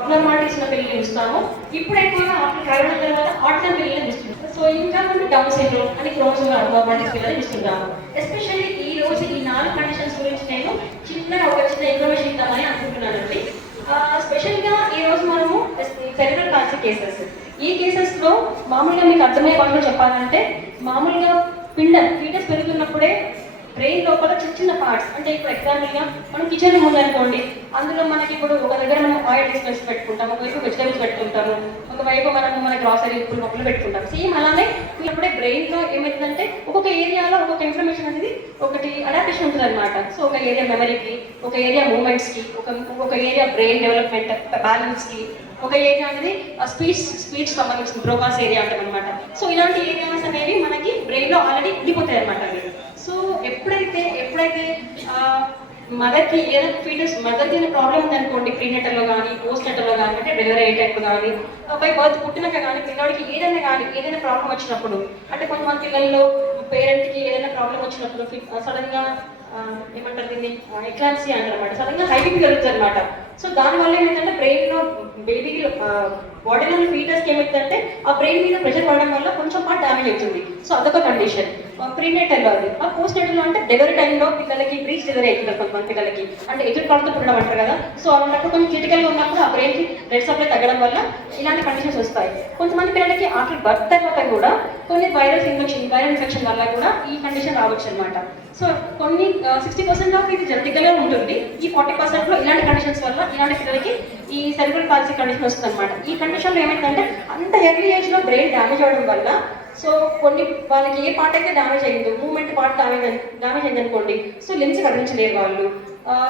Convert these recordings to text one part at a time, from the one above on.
Abnormalities ఉన్న పిల్లల్ని చూస్తాము. ఇప్పుడు ఎక్కువగా ఆఫ్టర్ కరోనా తర్వాత ఆర్డినల్ పిల్లల్ని చూస్తున్నాం. సో ఇంకా కొన్ని డౌన్ సిండ్రోమ్ అని క్రోమోజోమల్ అబ్నార్మాలిటీస్ పిల్లల్ని చూస్తున్నాము. ఎస్పెషల్లీ ఈ రోజు ఈ 4 కండిషన్స్ గురించి నేను చిన్నగా ఒక చిన్న ఇన్ఫర్మేషన్ ఇద్దామని అనుకుంటున్నానండి. స్పెషల్గా ఈ రోజు మనము సెరెబ్రల్ పాల్సీ కేసెస్, ఈ కేసెస్లో మామూలుగా మీకు అర్థమయ్యే వాళ్ళు చెప్పాలంటే మామూలుగా ఫీటస్ పెరుగుతున్నప్పుడే బ్రెయిన్ లోపల చిన్న చిన్న పార్ట్స్, అంటే ఇప్పుడు ఎగ్జాంపుల్గా మనం కిచెన్ ఉందనుకోండి, అందులో మనకి ఇప్పుడు ఒక దగ్గర మనం ఆయిల్ డిస్పెన్స్ పెట్టుకుంటాము, ఒకవైపు వెజిటబుల్స్ పెట్టుకుంటాము, ఒకవైపు మనము మన గ్రాసరీ మొక్కలు పెట్టుకుంటాం. సేమ్ అలానే ఇప్పుడే బ్రెయిన్లో ఏమవుతుందంటే ఒక్కొక్క ఏరియాలో ఒక్కొక్క ఇన్ఫర్మేషన్ అనేది ఒకటి అడాప్టేషన్ ఉంటుంది అనమాట. సో ఒక ఏరియా మెమరీకి, ఒక ఏరియా మూమెంట్స్కి, ఒక ఏరియా బ్రెయిన్ డెవలప్మెంట్ బ్యాలెన్స్కి, ఒక ఏరియా అనేది స్పీచ్ సంబంధించిన బ్రోకాస్ ఏరియా అంటాం అనమాట. సో ఇలాంటి ఏరియాస్ అనేవి మనకి బ్రెయిన్లో ఆల్రెడీ ఉండిపోతాయి అనమాట. సో ఎప్పుడైతే మదర్కి ఏదైనా ఫీటస్ మదర్కి ఏదైనా ప్రాబ్లం ఉందనుకోండి, ప్రీనేటల్లో కానీ పోస్ట్ నెటల్లో కానీ, అంటే డెలివరీ అయ్యేటప్పుడు కానీ, బై బర్త్ పుట్టినాక కానీ పిల్లడికి ఏదైనా ప్రాబ్లం వచ్చినప్పుడు, అంటే కొంతమంది పిల్లల్లో పేరెంట్కి ఏదైనా ప్రాబ్లం వచ్చినప్పుడు సడన్గా ఏమంటారు దీన్ని ఎక్లాన్సీ అంటారు అనమాట, సడన్గా హైబీపీ పెరుగుతుంది అనమాట. సో దానివల్ల ఏమైందంటే బ్రెయిన్లో బేబీ బాడీలో ఫీటర్స్కి ఏమైందంటే ఆ బ్రెయిన్ మీద ప్రెషర్ పడడం వల్ల కొంచెం పార్ట్ డ్యామేజ్ అవుతుంది. సో అదొక కండిషన్. ప్రీనేటల్లో అది. పోస్ట్ నెటల్లో అంటే డెలివరీ టైంలో పిల్లలకి బ్రీచ్ డెలివరీ అవుతుంది కొంతమంది పిల్లలకి, అంటే ఎదురు కాళ్ళతో పుట్టడం అంటారు కదా. సో అలాంటప్పుడు కొంచెం క్రిటికల్గా ఉన్నప్పుడు ఆ బ్రెయిన్కి బ్లడ్ సప్లై తగ్గడం వల్ల ఇలాంటి కండిషన్స్ వస్తాయి. కొంతమంది పిల్లలకి ఆఫ్టర్ బర్త్ తర్వాత కూడా కొన్ని వైరల్ ఇన్ఫెక్షన్ వల్ల కూడా ఈ కండిషన్ రావచ్చు అనమాట. సో కొన్ని 60% ఆఫ్ ఇది జెనెటికల్గా ఉంటుంది. ఈ 40%లో ఇలాంటి కండిషన్స్ వల్ల ఇలాంటి పిల్లలకి ఈ సెరెబ్రల్ పాల్సీ కండిషన్ వస్తుంది అనమాట. ఈ కండిషన్లో ఏమైందంటే అంత ఎర్లీ ఏజ్లో బ్రెయిన్ డ్యామేజ్ అవ్వడం వల్ల, సో కొన్ని వాళ్ళకి ఏ పార్ట్ అయితే డ్యామేజ్ అయిందో, మూమెంట్ పార్ట్ డ్యామేజ్ అయింది అనుకోండి, సో లిమ్స్ కదిలించలేరు వాళ్ళు.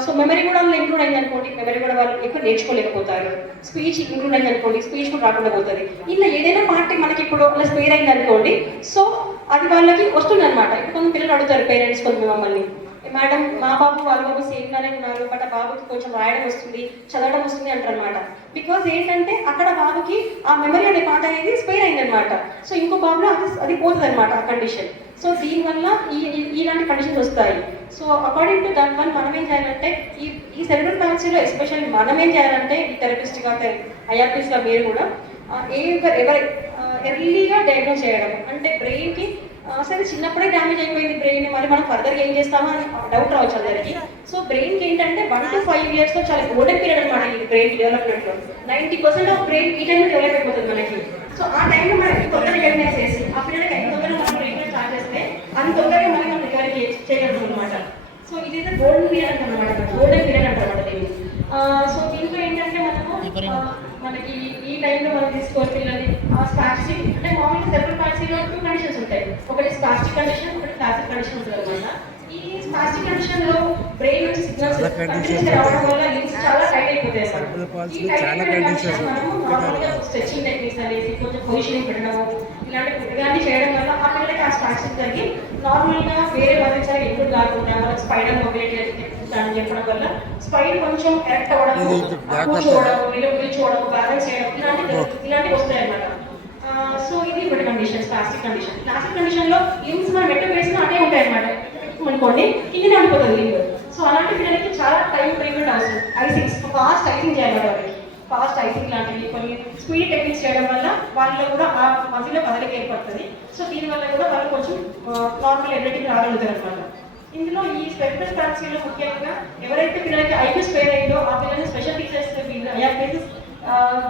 సో మెమరీ కూడా ఇంక్లూడ్ అయింది అనుకోండి, మెమరీ కూడా వాళ్ళు ఎక్కువ నేర్చుకోలేకపోతారు. స్పీచ్ ఇంక్లూడ్ అయింది అనుకోండి, స్పీచ్ కూడా రాకుండా పోతుంది. ఇలా ఏదైనా పార్ట్ మనకి ఇప్పుడు అలా స్పేర్ అయింది అనుకోండి, సో అది వాళ్ళకి వస్తుంది అనమాట. ఇప్పుడు కొంత పిల్లలు అడుగుతారు పేరెంట్స్ కొంత మమ్మల్ని, మేడం మా బాబు వాళ్ళ బాబు సేమ్గానే ఉన్నారు, బట్ ఆ బాబుకి కొంచెం రాయడం వస్తుంది, చదవడం వస్తుంది అంటారు అనమాట. బికాజ్ ఏంటంటే అక్కడ బాబుకి ఆ మెమరీ అనే పార్ట్ అనేది స్పేర్ అయిందనమాట. సో ఇంకో బాబులో అది పోతుంది అనమాట ఆ కండిషన్. సో దీనివల్ల ఇలాంటి కండిషన్స్ వస్తాయి. సో అకార్డింగ్ టు దాని వల్ల మనం ఏం చేయాలంటే ఈ సెరెబ్రల్ పాల్సీలో ఎస్పెషల్లీ మనం ఏం చేయాలంటే ఈ థెరపిస్ట్గా ఐఆర్పిస్గా మీరు కూడా ఎవరు ఎర్లీగా డయాగ్నోస్ చేయడం, అంటే బ్రెయిన్కి సరే చిన్నప్పుడే డ్యామేజ్ అయిపోయింది బ్రెయిన్, మరి మనం ఫర్దర్గా ఏం చేస్తామో అని డౌట్ రావచ్చు అందరికి. సో బ్రెయిన్కి ఏంటంటే 1 to 5 yearsలో చాలా గోల్డెన్ పీరియడ్ అనమాట ఈ బ్రెయిన్ డెవలప్మెంట్లో. 90% ఆఫ్ బ్రెయిన్ ఈ టైంలో డెవలప్ అయిపోతుంది మనకి. సో ఆ టైంలో మనకి తొందరగా డయాగ్నోస్ చేసి ఆ పీరియడ్కి ఎంత తొందరగా మనం ట్రీట్మెంట్ స్టార్ట్ చేస్తే అంత తొందరగా మనం రికవరీ చేయగలుగుతాం అనమాట. సో ఇదైతే గోల్డెన్ పీరియడ్ అంటారనమాట, గోల్డెన్ పీరియడ్ అంటారనమాట దీన్ని. సో దీంట్లో ఏంటంటే మనకి ఈ టైంలో మనం తీసుకోవాలి పిల్లల్ని స్పాస్టిక్, అంటే మామూలుగా సెరెబ్రల్ పాల్సీలో 2 కండిషన్స్ ఉంటాయి. ఒకటి స్పాస్టిక్ కండిషన్, ఒకటి క్లాసిక్ కండిషన్ ఉంటుంది అనమాట. ఈ స్పాస్టిక్ కండిషన్ లో బ్రెయిన్ నుంచి సిగ్నల్స్ రావడం వల్ల లింక్స్ చాలా టైట్ అయిపోతాయి అన్నమాట. ఈ టైట్ కండిషన్ మనము నార్మల్గా స్ట్రెచింగ్ టెక్నిక్స్ అనేసి కొంచెం పొజిషనింగ్ పెట్టడము ఇలాంటి చేయడం వల్ల ఆ పిల్లలకి ఆ స్పాస్టిక్ తగ్గి నార్మల్గా వేరే వదిలించాలి ఎక్కువ కాకుండా వాళ్ళకి స్పైనల్ మొబిలిటీ అని చెప్పడం వల్ల స్పైన్ కొంచెం కరెక్ట్ అవ్వడం, కూర్చోవడం, నిల్చోవడం, బ్యాలెన్స్ చేయడం ఇలాంటివి వస్తాయి అన్నమాట. సో ఇది ఒకటి condition, classic condition. Classic condition లో లిమ్స్ మనం ఎట్ట వేసినా అటే ఉంటాయి అన్నమాట. అనుకోండి కిందనే ఉండిపోతుంది లింక్. సో అలాంటి పిల్లలకి చాలా టైం ట్రీట్మెంట్ అవసరం. ఐసింగ్స్, ఫాస్ట్ ఐసింగ్ చేయాలి వాళ్ళకి. ఫాస్ట్ ఐసింగ్ లాంటివి కొన్ని స్పీడ్ టెక్నిక్స్ చేయడం వల్ల వాళ్ళలో కూడా ఆ మధ్యలో కదలిక ఏర్పడుతుంది. సో దీనివల్ల కూడా వాళ్ళు కొంచెం నార్మల్ ఎబిలిటీకి రాగలుగుతారు అనమాట. ఇందులో ఈ సెరెబ్రల్ పాల్సీలో ముఖ్యంగా ఎవరైతే పిల్లలకి ఐక్యూ స్పేర్ అయిందో ఆ పిల్లల్ని స్పెషల్ టీచర్స్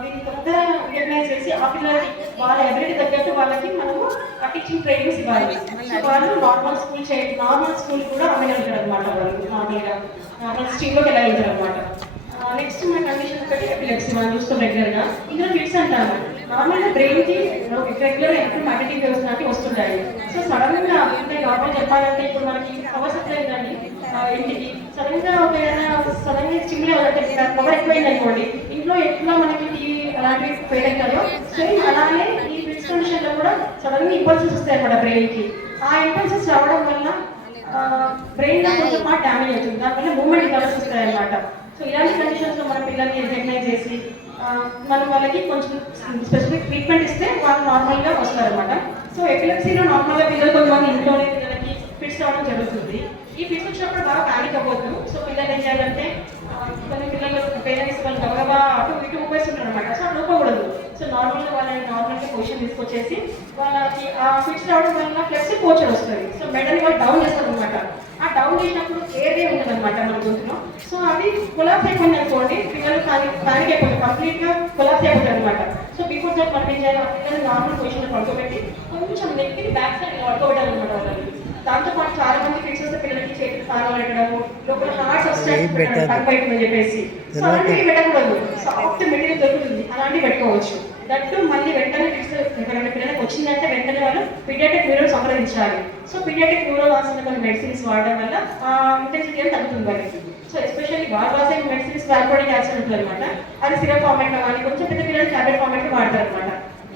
దీన్ని తొందరగా రికగ్నైజ్ చేసి ఆ పిల్లలకి వాళ్ళ ఎబిలిటీ తగ్గట్టు వాళ్ళకి మనము టీచింగ్ ట్రైనింగ్స్ ఇవ్వాలి. సో వాళ్ళు నార్మల్ స్కూల్ కూడా వెళ్ళగలుగుతారు అనమాట. వాళ్ళు నార్మల్ స్ట్రీమ్లోకి వెళ్ళగలుగుతారు అనమాట. నెక్స్ట్ మన కండిషన్ ఒకటి ఎపిలెప్సీ మనం చూస్తాం రెగ్యులర్గా. ఇందులో ఫిట్స్ అంటాము. నార్మల్గా బ్రెయిన్కి రెగ్యులర్ ఎప్పుడు మ్యాగ్నెటిక్ వేవ్స్ లాంటివి వస్తుంటాయి. సో సడన్గా అంటే నార్మల్ చెప్పాలంటే ఇప్పుడు మనకి పవర్ సప్లై కానీ ఇంటికి సడన్గా చిమ్లే అంటే పవర్ ఎక్కువైంది అనుకోండి, ఇంట్లో ఎట్లా మనకి టీవీ అలాంటివి ఫెయిల్ అవుతాయో సేమ్ అలానే ఈ ఫిట్స్ కండిషన్లో కూడా సడన్గా ఇంపల్సెస్ వస్తాయి అన్నమాట బ్రెయిన్కి. ఆ ఇంపల్సెస్ రావడం వల్ల బ్రెయిన్లో కొంచెం పార్ట్ డ్యామేజ్ అవుతుంది, దానివల్ల మూమెంట్ కలర్స్ వస్తాయి అన్నమాట. సో ఇలాంటి కండిషన్స్లో మన పిల్లల్ని రికగ్నైజ్ చేసి మనం వాళ్ళకి కొంచెం స్పెసిఫిక్ ట్రీట్మెంట్ ఇస్తే వాళ్ళు నార్మల్గా వస్తారనమాట. సో ఎపిలెప్సీలో నార్మల్గా పిల్లలు కొంతమంది ఇంట్లోనే పిల్లలకి ఫిట్స్ రావడం జరుగుతుంది. ఈ ఫిట్స్ వచ్చినప్పుడు బాగా ప్యానిక్ అవ్వద్దు. సో పిల్లలు ఏం చేయాలంటే కొన్ని పిల్లలు పేరెంట్స్ వాళ్ళు గబగబా అటు ఇటు తీసుకొచ్చేసి వాళ్ళకి ఆ ఫిట్స్ రావడం వల్ల ఫ్లెక్సిబుల్ పోచర్ వస్తుంది. సో మెడని వాళ్ళు డౌన్ చేస్తారు అనమాట. ఆ డౌన్ చేసినప్పుడు ఏదే ఉంటుంది అనమాట మన గొంతులో. సో అది కొలాప్స్ అయిపోయింది అనుకోండి, పిల్లలు ప్యానిక్ అయిపోతుంది, కంప్లీట్గా కొలాప్స్ అయిపోతుంది అనమాట. సో బిఫోర్ దట్ మనం ఏం చేయాలి, ఆ పిల్లలు నార్మల్ పొజిషన్లో పడుకోబెట్టి కొంచెం నెక్కి బ్యాక్ సైడ్ పడుకోబెట్టాలి అనమాట వాళ్ళని. దాంతోపాటు చాలా మంది ఫిట్స్ వస్తే పిల్లలకి చేతులు కాలం పెట్టడము, లోపల హార్ట్ సబ్స్ట్రాక్ట్ టంగ్ అయిపోతుందని చెప్పేసి. సో అలాంటివి పెట్టకూడదు. సాఫ్ట్ మెటీరియల్ దొరుకుతుంది, అలాంటివి పెట్టుకోవచ్చు. దట్టు మళ్ళీ వెంటనే ఫిట్స్ ఎవరైనా పిల్లలకు వచ్చిందంటే వెంటనే వాళ్ళు పీడియాట్రిక్ న్యూరో సంప్రదించాలి. సో పీడియాట్రిక్ న్యూరో రాసిన కొన్ని మెడిసిన్స్ వాడడం వల్ల ఇంటెన్సిటీ అని తగ్గుతుంది వాళ్ళకి. సో ఎస్పెషల్లీ వాళ్ళు రాసే మెడిసిన్స్ వాల్కోడిక్ యాసిడ్ ఉంటుంది అనమాట. అది సిరప్ ఫార్మేట్లో కానీ కొంచెం పెద్ద పిల్లలు టాబ్లెట్ ఫార్మేట్లో వాడతారు అనమాట.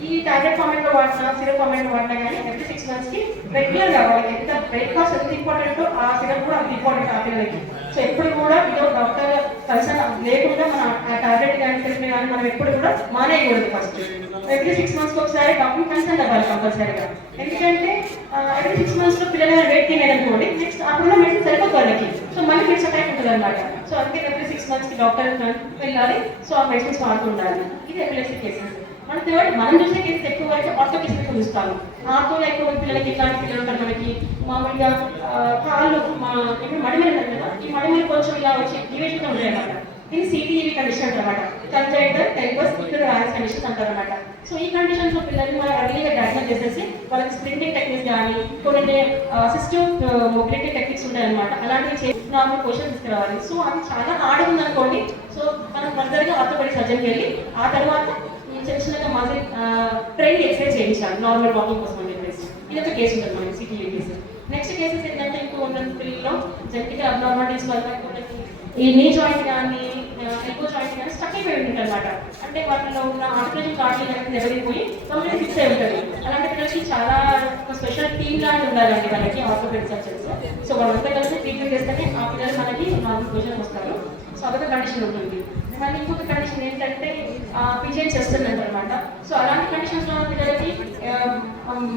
ఈ టాబ్లెట్ ఫార్మేట్లో వాడినా సిరప్ ఫార్మేట్లో వాడినా కానీ ఎవ్రీ 6 monthsకి రెగ్యులర్గా వాళ్ళకి ఎంత బ్రేక్ఫాస్ట్ ఎంత ఇంపార్టెంటో ఆ సిరప్ కూడా అంత ఇంపార్టెంట్ ఆ పిల్లలకి. సో ఎప్పుడు కూడా ఇదో డాక్టర్ కన్సల్ట్ లేకుండా మన ఆ టాబ్లెట్ కానీ సిరప్ కానీ మనం ఎప్పుడు కూడా మానేయకూడదు. ఫస్ట్ ఎవ్రీ 6 monthsకి ఒకసారి డాక్టర్ కన్సల్ట్ అవ్వాలి కంపల్సరీగా. ఎందుకంటే ఎవ్రీ 6 monthsలో పిల్లలు వెయిట్ గెయిన్ అనుకోండి, నెక్స్ట్ అప్పుడున్న మెడిసిన్ సరిపోతుంది వాళ్ళకి. సో మళ్ళీ ఫిట్స్ అటాక్ ఉంటుంది అనమాట. సో అందుకే ఎవ్రీ 6 monthsకి డాక్టర్ వెళ్ళాలి. సో ఆ మెడిసిన్స్ వాడుతూ ఉండాలి. ఇది ఎపిలెప్సీ కేసెస్. మన థర్డ్ మనం చూసే కేసెస్ ఎక్కువ అయితే ఆర్థో కేసెస్ చూస్తాము. ఆర్థోలో ఎక్కువ పిల్లలకి ఇట్లాంటి పిల్లలు ఉంటారు మనకి. మామూలుగా కాళ్ళు మడిమలు ఉంటారు కదా, ఈ మడిమలు కొంచెం ఇలా వచ్చి డివిజన్గా ఉంటాయి అన్నమాట. దీన్ని సిటీఈవి కండిషన్ అంటారన్నమాట. కంజైటల్ టైపస్ ఇక్వివలెన్స్ కండిషన్స్ అంటారన్నమాట. సో ఈ కండిషన్స్ లో పిల్లల్ని మనం ఎర్లీగా డయాగ్నోస్ చేసేసి వాళ్ళకి స్ప్రింటింగ్ టెక్నిక్స్ కానీ కొన్ని అసిస్టివ్ మొబిలిటీ టెక్నిక్స్ ఉంటాయన్నమాట. అలాంటివి చేసి నార్మల్ పొజిషన్ తీసుకురావాలి. సో అది చాలా హార్డ్ ఉంది అనుకోండి. సో మనం ఫర్దర్గా ఆర్థోపెడిక్ సర్జన్కి వెళ్ళి ఆ తర్వాత చిన్న చిన్నగా మజిల్ ట్రైన్ ఎక్సర్సైజ్ చేయించాలి నార్మల్ వాకింగ్ కోసం అని చెప్పేసి. ఇది ఒక కేసు ఉంటుంది మనకి సిటీఈవి కేసు. నెక్స్ట్ కేసెస్ ఏంటంటే ఇంకో ఉన్న పిల్లల్లో జెనెటిక్ అబ్నార్మాలిటీస్ వల్ల ఈ నీ జాయింట్ కానీ ఎల్బో జాయింట్ కానీ స్టక్ అయిపోయి ఉంటుంది అనమాట. అంటే వాటిలో ఉన్న ఆర్టిఫిషియల్ కార్టిలేజ్ అనేది దెబ్బతిపోయి కంప్లీట్ ఫిక్స్ అయి ఉంటుంది. అలాంటి పిల్లలకి చాలా స్పెషల్ టీమ్ లాంటి ఉండాలండి వాళ్ళకి ఆర్థోపెడిక్ సర్జన్స్. సో వాళ్ళంతా కలిసి ట్రీట్మెంట్ చేస్తేనే ఆ పిల్లలు మనకి నార్మల్ పొజిషన్ వస్తారు. సో అదొక కండిషన్ ఉంటుంది. మళ్ళీ ఇంకొక కండిషన్ ఏంటంటే పిజిఎన్ చెస్ట్ అనమాట. సో అలాంటి కండిషన్స్లో పిల్లలకి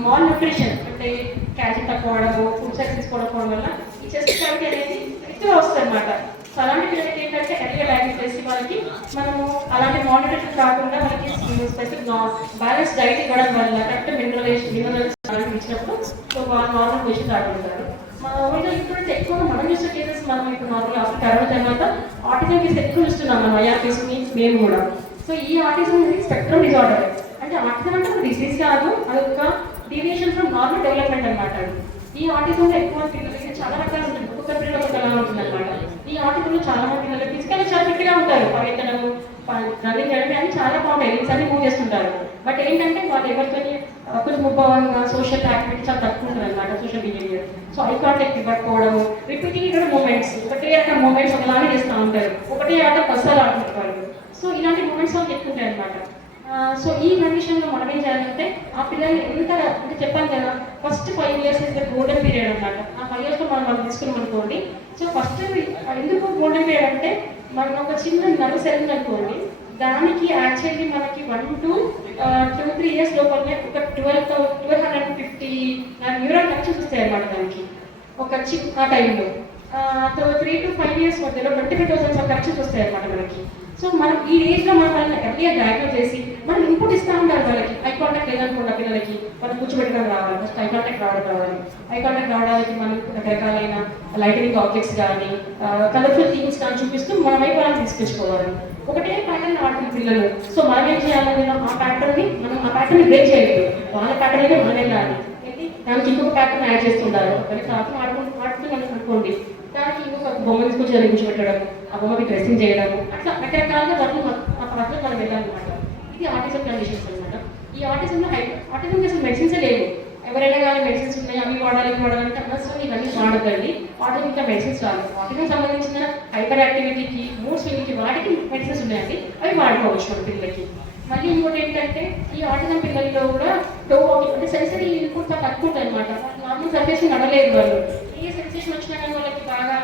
మాల్ న్యూట్రిషన్ అంటే క్యాల్షియం తక్కువ అవడము, ఫుడ్ సైజ్ తీసుకోవడం వల్ల ఈ చెస్ట్ క్యావిటీ అనేది ఎక్కువ వస్తుంది అనమాట. సో అలాంటి పిల్లలకి ఏంటంటే ఎర్లీగా డయాగ్నోస్ చేసి వాళ్ళకి మనము అలాంటి మాల్ న్యూట్రిషన్ కాకుండా మనకి స్పెసిఫిక్ బ్యాలెన్స్ డైట్ ఇవ్వడం వల్ల కరెక్ట్ మినరల్స్ అలాంటివి ఇచ్చినప్పుడు సో వాళ్ళు నార్మల్ పొజిషన్ రాగలుగుతారు. ఓరిగా ఇప్పుడు ఎక్కువ మనం చూసే కేసెస్ మనం ఇప్పుడు నార్మల్ ఆఫ్టర్ కరోనా తర్వాత ఆటిజం కేసు ఎక్కువ చూస్తున్నాం మనం ఐఆర్ కేసుని మేము కూడా. సో ఈ ఆటిజం అనేది స్పెక్ట్రమ్ డిజార్డర్. అంటే ఆటిజం అంటే ఒక డిసీజ్ కాదు, అది ఒక డీవియేషన్ ఫ్రమ్ నార్మల్ డెవలప్మెంట్ అనమాట. ఈ ఆటిజంలో ఎక్కువ పిల్లలకి చాలా రకాలు ఉంటుంది, ఒక్కొక్క పిల్లలు ఒకలా ఉంటుంది అనమాట. ఈ ఆటిజంలో చాలా మంది పిల్లలు ఫిజికల్ చాలా ఫిట్గా ఉంటారు, పరిగెత్తడము రన్నింగ్ చేయడం అని చాలా బాగుంటాయి, లింక్స్ అన్ని మూవ్ చేస్తుంటారు. బట్ ఏంటంటే వాళ్ళు ఎవరితో కొంచెం ముఖ్యంగా సోషల్ యాక్టివిటీ చాలా తక్కువ ఉంటుంది అనమాట, social behaviour. So eye contact ఇవ్వకపోవడము, రిపీటింగ్ మూమెంట్స్, ఒకటే రకం మూమెంట్స్ ఒకలానే చేస్తూ ఉంటారు, ఒకటే ఆట పసాలు ఆడుతుంటారు. సో ఇలాంటి మూమెంట్స్ వాళ్ళకి ఎక్కువ ఉంటాయి అనమాట. సో ఈ కండిషన్లో మనం ఏం చేయాలంటే ఆ పిల్లలు ఎంత అంటే చెప్పాను కదా, first 5 years is the golden period అనమాట. ఆ 5 yearsలో మనం తీసుకున్నాం అనుకోండి. సో ఫస్ట్ ఎందుకు గోల్డెన్ పీరియడ్ అంటే మనం ఒక చిన్న నర్వ్ సెల్ అనుకోండి, దానికి యాక్చువల్లీ మనకి 1 to 2-3 years లోపలనే ఒక 1250 న్యూరాన్ కనెక్షన్స్ వస్తాయి అన్నమాట దానికి ఒక చిన్న టైంలో. 3 to 5 years మధ్యలో 25,000 కనెక్షన్స్ వస్తాయి అన్నమాట మనకి. సో మనం ఈ ఏజ్లో మనం వాళ్ళని ఎర్లీగా డయాగ్నోస్ చేసి మనం ఇన్పుట్ ఇస్తూ ఉంటారు వాళ్ళకి. ఐ కాంటాక్ట్ లేదనుకోండి పిల్లలకి, మనం కూర్చోబెట్టడం రావాలి, ఫస్ట్ ఐ కాంటాక్ట్ రావాలి. ఐ కాంటాక్ట్ రావడానికి మనం రకరకాలైన లైటింగ్ ఆబ్జెక్ట్స్ కానీ కలర్ఫుల్ థింగ్స్ కానీ చూపిస్తూ మన వైపు వాళ్ళని తీసుకొచ్చుకోవాలి. ఒకటే ప్యాటర్న్ ఆడుతున్న పిల్లలు. సో మనం ఏం చేయాలి, ఆ ప్యాటర్న్ని బ్రేక్ చేయలేదు, వాళ్ళ ప్యాటర్న్కే మనం వెళ్ళాలి. దానికి ఇంకొక ప్యాటర్న్ యాడ్ చేస్తుంటారు. ఒకరి క్లాస్ని ఆడుతున్నాం అనుకోండి, దానికి ఇంకొక బొమ్మ తీసుకొచ్చి దాన్ని కూర్చోబెట్టడం, ఆ బొమ్మకి డ్రెస్సింగ్ చేయడము, అట్లా రకరకాలుగా వాళ్ళు ఆ పద్ధతిలో మనం వెళ్ళాలన్నమాట. ఇది ఆటిజం కండిషన్స్ అనమాట. ఈ ఆటిజంలో ఆటిజంకి అసలు మెడిసిన్సే లేవు. ఎవరైనా కానీ మెడిసిన్స్ ఉన్నాయి అవి వాడాలి వాడాలంటే అనవసరం ఇవన్నీ వాడద్దండి. ఆటిజం ఇంకా మెడిసిన్స్ రాదు. ఆటిజం సంబంధించిన హైపర్ యాక్టివిటీకి, మూడ్ స్వింగ్కి వాటికి మెడిసిన్స్ ఉన్నాయండి, అవి వాడుకోవచ్చు మన పిల్లలకి. మళ్ళీ ఇంకోటి ఏంటంటే ఈ ఆటిజం పిల్లల్లో కూడా అంటే సెన్సరీ ఇన్పుట్ తక్కువ ఉంటుంది అనమాట. నార్మల్ సర్ఫేస్ నడలేదు వాళ్ళు, ఏ సెన్సేషన్ వచ్చినా కానీ వాళ్ళకి బాగా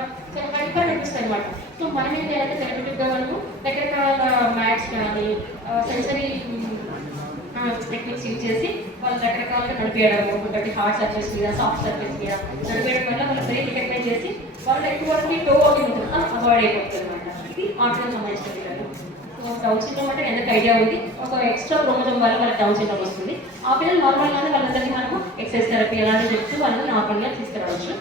హైపర్ అనిపిస్తుంది అనమాట. సో మనం ఏం చేయాలంటే థెరపటిక్గా మనము రకరకాల మ్యాథ్స్ కానీ సెన్సరీ టెక్నిక్స్ యూజ్ చేసి వాళ్ళు రకరకాలుగా నడిపేయడము, ఒకటి హార్డ్ సర్ఫేస్ మీద, సాఫ్ట్ సర్ఫేస్ మీద నడిపేయడం వల్ల వాళ్ళ బ్రెయిన్ రికగ్నైజ్ చేసి వాళ్ళు ఎక్కువ టో అవి ఉంటుంది అవాయిడ్ అయిపోతుంది అనమాట. ఇది ఆటిజం సంబంధించిన పిల్లలు. సో డౌన్ సిండ్రోమ్ అంటే అందరికి ఐడియా ఉంది, ఒక ఎక్స్ట్రా క్రోమోజోమ్ వల్ల వాళ్ళకి డౌన్ సిండ్రోమ్ వస్తుంది. ఆ పిల్లలు నార్మల్గానే వాళ్ళందరికీ మనము ఎక్సర్సైజ్ థెరపీ అలాంటివి చెప్తూ వాళ్ళని నార్మల్గా తీసుకురావచ్చు.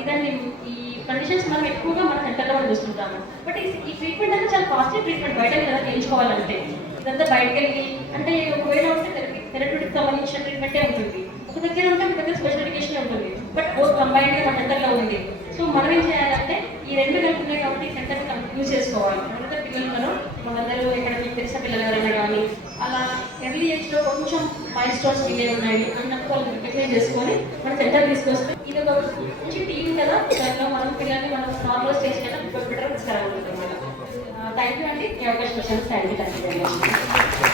ఇదండి ఈ కండిషన్స్ మనం ఎక్కువగా మన సెంటర్లో మనం చూస్తుంటాము. బట్ ఈ ట్రీట్మెంట్ అనేది చాలా కాస్ట్లీ ట్రీట్మెంట్, బయట కదా చేయించుకోవాలంటే ఇదంతా బయటకు వెళ్ళి అంటే ఒకవేళ ఉంటే థెరపీకి సంబంధించిన ట్రీట్మెంటే ఉంటుంది, ఒక దగ్గర ఉంటే ఒక దగ్గర స్పెషల్ ఎడ్యుకేషన్ ఉంటుంది. బట్ బోత్ కంబైన్డ్గా మన సెంటర్లో ఉంది. సో మనం ఏం చేయాలంటే ఈ రెండు కలిపి ఉన్నాయి కాబట్టి ఈ సెంటర్ని మనం యూజ్ చేసుకోవాలి. అందరూ పిల్లలు ఉన్నారు, మనందరూ ఇక్కడ మీకు తెలిసిన పిల్లలు ఎవరైనా కానీ అలా ఎర్లీ ఏజ్లో కొంచెం మైల్ స్టోన్స్ మిగిలే ఉన్నాయి అన్నట్టు వాళ్ళు రికగ్నైజ్ చేసుకొని మన సెంటర్ తీసుకొస్తే ఇది ఒక మంచి టీం కదా, దాంట్లో మనం పిల్లల్ని మనం నార్మల్ స్టేజ్ కన్నా బెటర్ తీసుకురావాలి అనమాట. థ్యాంక్ యూ అండి, ఈ అవకాశం వచ్చాను. Thank you very much.